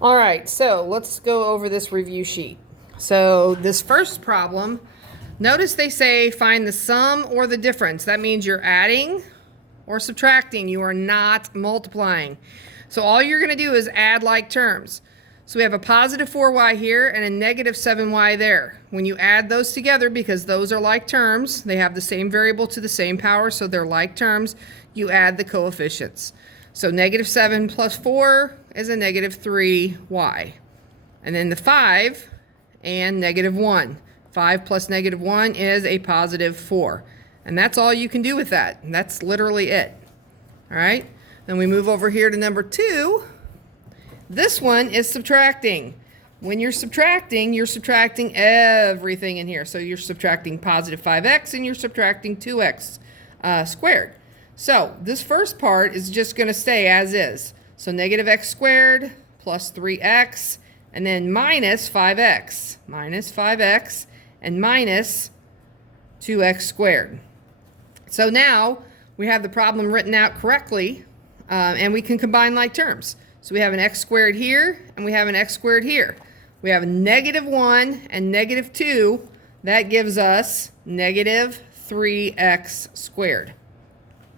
All right, so let's go over this review sheet. So this first problem, notice they say find the sum or the difference. That means you're adding or subtracting. You are not multiplying. So all you're going to do is add like terms. So we have a positive 4y here and a negative 7y there. When you add those together, because those are like terms, they have the same variable to the same power, so they're like terms, you add the coefficients. So negative 7 plus 4 is a negative 3y. And then the 5 and negative 1. 5 plus negative 1 is a positive 4. And that's all you can do with that. And that's literally it. All right? Then we move over here to number 2. This one is subtracting. When you're subtracting everything in here. So you're subtracting positive 5x and you're subtracting 2x squared. So this first part is just going to stay as is. So negative x squared plus 3x and then minus 5x. Minus 5x and minus 2x squared. So now we have the problem written out correctly and we can combine like terms. So we have an x squared here and we have an x squared here. We have a negative 1 and negative 2. That gives us negative 3x squared.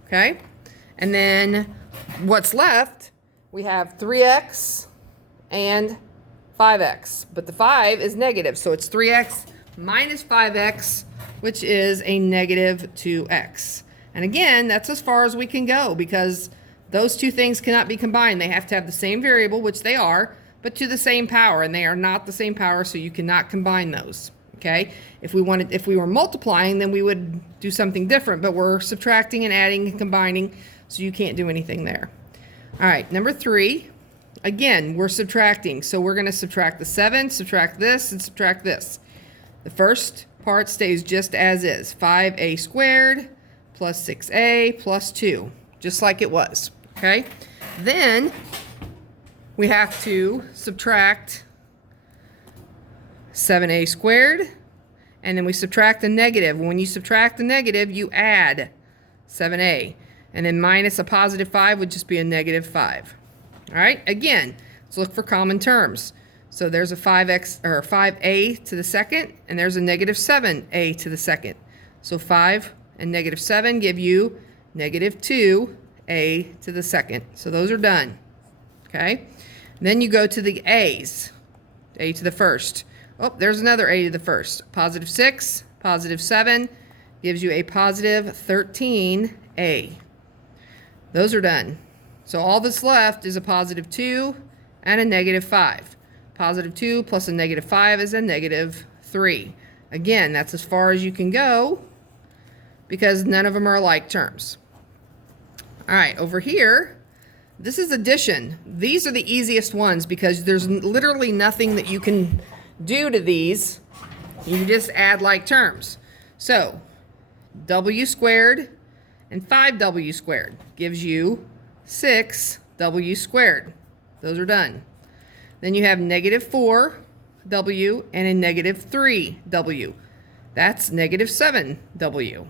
Okay? And then what's left, we have 3x and 5x. But the 5 is negative, so it's 3x minus 5x, which is a negative 2x. And again, that's as far as we can go because those two things cannot be combined. They have to have the same variable, which they are, but to the same power, and they are not the same power, so you cannot combine those. Okay? If we were multiplying, then we would do something different, but we're subtracting and adding and combining, so you can't do anything there. All right, number 3. Again, we're subtracting, so we're going to subtract the 7, subtract this, and subtract this. The first part stays just as is. 5a squared plus 6a plus 2, just like it was. Okay? Then we have to subtract 7a squared, and then we subtract the negative. When you subtract the negative, you add 7a, and then minus a positive 5 would just be a negative 5. All right? Again, let's look for common terms. So there's a 5x or 5a to the second, and there's a negative 7a to the second. So 5 and negative 7 give you negative 2a to the second. So those are done. Okay? Then you go to the a's. A to the first. Oh, there's another a to the first. Positive 6, positive 7 gives you a positive 13a. Those are done. So all that's left is a positive 2 and a negative 5. Positive 2 plus a negative 5 is a negative 3. Again, that's as far as you can go because none of them are like terms. All right, over here, this is addition. These are the easiest ones because there's literally nothing that you can do to these. You just add like terms. So w squared and 5w squared gives you 6w squared. Those are done. Then you have negative 4w and a negative 3w. That's negative 7w.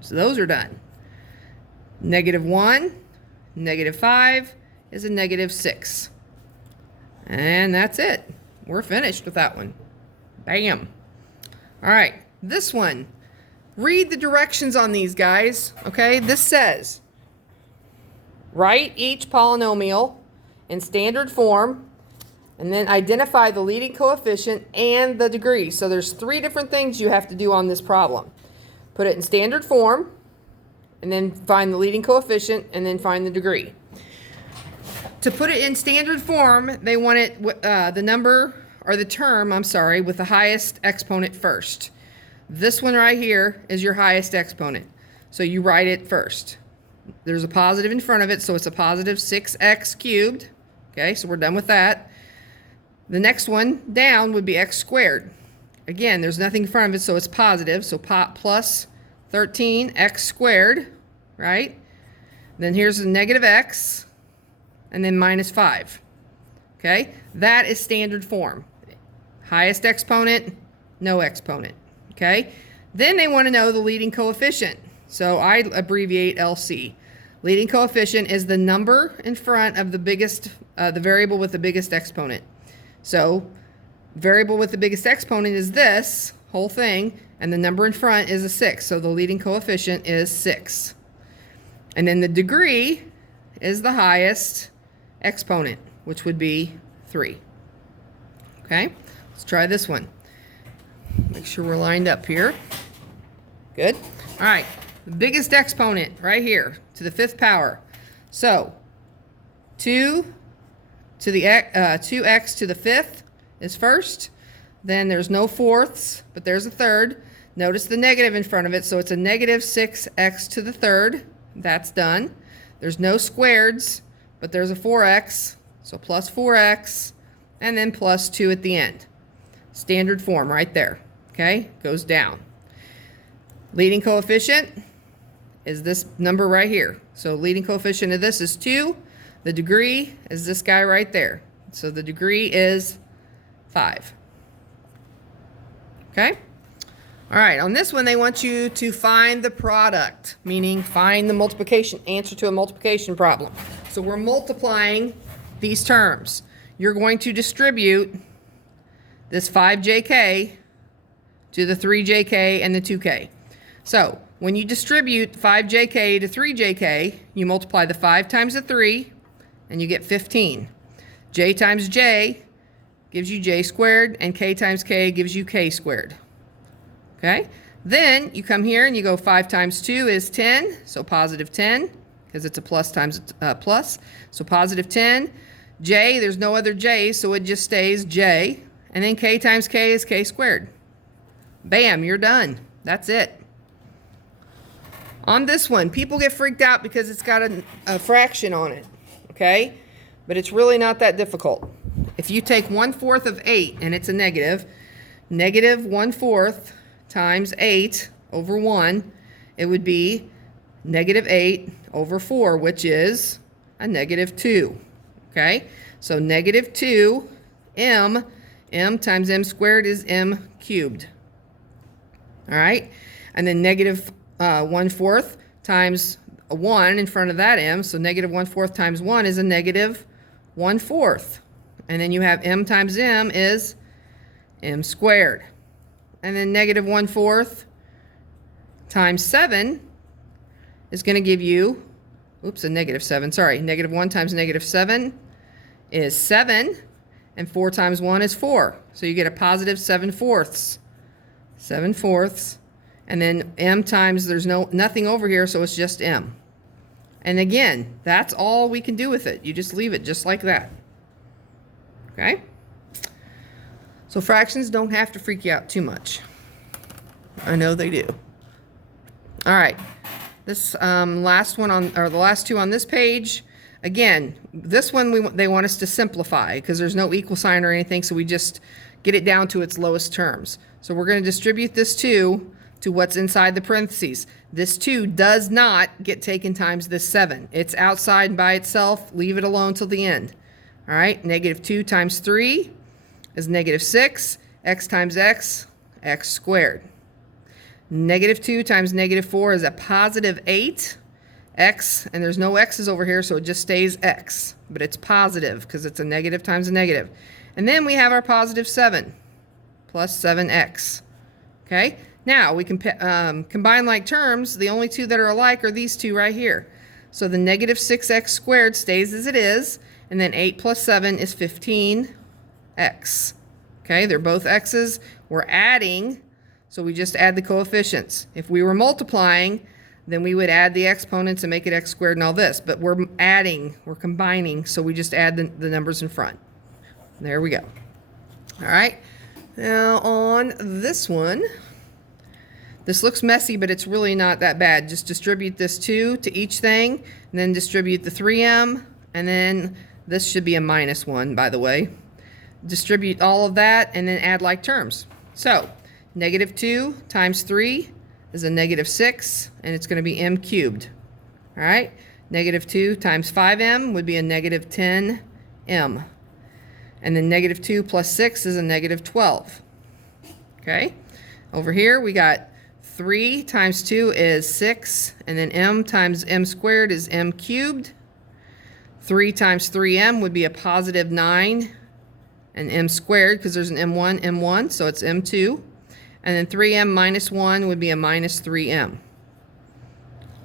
So those are done. Negative 1, negative 5 is a negative 6. And that's it. We're finished with that one. Bam. All right, this one. Read the directions on these, guys. Okay, this says, write each polynomial in standard form and then identify the leading coefficient and the degree. So there's 3 different things you have to do on this problem. Put it in standard form and then find the leading coefficient and then find the degree. To put it in standard form, they want it the number or the term, with the highest exponent first. This one right here is your highest exponent. So you write it first. There's a positive in front of it, so it's a positive 6x cubed. Okay, so we're done with that. The next one down would be x squared. Again, there's nothing in front of it, so it's positive. So plus 13x squared, right? Then here's a negative x, and then minus 5. Okay, that is standard form. Highest exponent, no exponent. Okay, then they want to know the leading coefficient. So I abbreviate LC. Leading coefficient is the number in front of the biggest, the variable with the biggest exponent. So variable with the biggest exponent is this whole thing, and the number in front is a 6. So the leading coefficient is 6. And then the degree is the highest exponent, which would be 3. Okay, let's try this one. Make sure we're lined up here. Good. All right, the biggest exponent right here to the 5th power. So 2 to the 2x to the 5th is first. Then there's no fourths, but there's a third. Notice the negative in front of it, so it's a negative 6x to the 3rd. That's done. There's no squareds, but there's a 4x, so plus 4x, and then plus 2 at the end. Standard form right there. Okay, goes down. Leading coefficient is this number right here. So leading coefficient of this is 2. The degree is this guy right there. So the degree is 5. Okay? All right, on this one they want you to find the product, meaning find the multiplication, answer to a multiplication problem. So we're multiplying these terms. You're going to distribute this 5jk to the 3jk and the 2k. So when you distribute 5jk to 3jk, you multiply the 5 times the 3, and you get 15. J times j gives you j squared, and k times k gives you k squared. Okay? Then you come here and you go 5 times 2 is 10, so positive 10, because it's a plus times a plus. So positive 10. J, there's no other j, so it just stays j. And then k times k is k squared. Bam, you're done. That's it. On this one, people get freaked out because it's got a fraction on it, okay? But it's really not that difficult. If you take 1/4 of 8, and it's a negative, negative 1/4 times 8 over 1, it would be negative 8 over 4, which is a negative 2, okay? So negative 2, m times m squared is m cubed. All right, and then negative 1/4 times a 1 in front of that m, so negative 1/4 times 1 is a negative 1/4. And then you have m times m is m squared. And then negative 1/4 times 7 is going to give you, oops, a negative 7, sorry, negative 1 times negative 7 is 7, and 4 times 1 is 4. So you get a positive 7/4. 7/4, and then m times, there's nothing over here, so it's just m. And again, that's all we can do with it. You just leave it just like that. Okay? So fractions don't have to freak you out too much. I know they do. All right, this last one on, or the last two on this page. Again, this one they want us to simplify because there's no equal sign or anything, so we just get it down to its lowest terms. So we're going to distribute this 2 to what's inside the parentheses. This 2 does not get taken times this 7. It's outside by itself. Leave it alone till the end. All right, negative 2 times 3 is negative 6. X times x, x squared. Negative 2 times negative 4 is a positive 8. X, and there's no x's over here, so it just stays x. But it's positive because it's a negative times a negative. And then we have our positive 7 plus 7x. Okay? Now, we can combine like terms. The only two that are alike are these two right here. So the negative 6x squared stays as it is, and then 8 plus 7 is 15x. Okay? They're both x's. We're adding, so we just add the coefficients. If we were multiplying, then we would add the exponents and make it x squared and all this. But we're adding, we're combining, so we just add the numbers in front. There we go. All right. Now on this one, this looks messy, but it's really not that bad. Just distribute this 2 to each thing, and then distribute the 3m, and then this should be a -1, by the way. Distribute all of that, and then add like terms. So negative 2 times 3 is a negative 6, and it's going to be m cubed. All right? Negative 2 times 5m would be a negative 10m. And then negative 2 plus 6 is a negative 12. Okay? Over here, we got 3 times 2 is 6, and then m times m squared is m cubed. 3 times 3m would be a positive 9m. and m squared, because there's an m1, so it's m2. And then 3m minus 1 would be a minus 3m.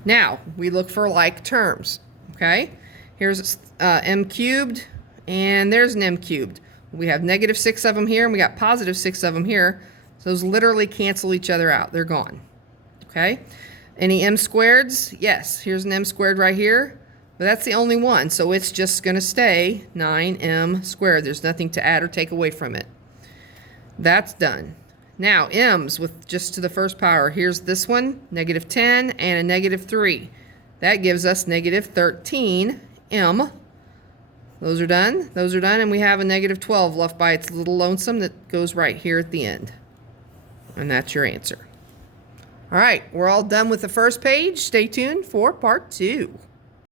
Now, we look for like terms, okay? Here's m cubed, and there's an m cubed. We have negative 6 of them here, and we got positive 6 of them here. So those literally cancel each other out. They're gone, okay? Any m squareds? Yes, here's an m squared right here, but that's the only one, so it's just going to stay 9m squared. There's nothing to add or take away from it. That's done. Now, m's with just to the first power. Here's this one, negative 10 and a negative 3. That gives us negative 13m. Those are done. Those are done, and we have a negative 12 left by its little lonesome that goes right here at the end. And that's your answer. All right, we're all done with the first page. Stay tuned for part 2.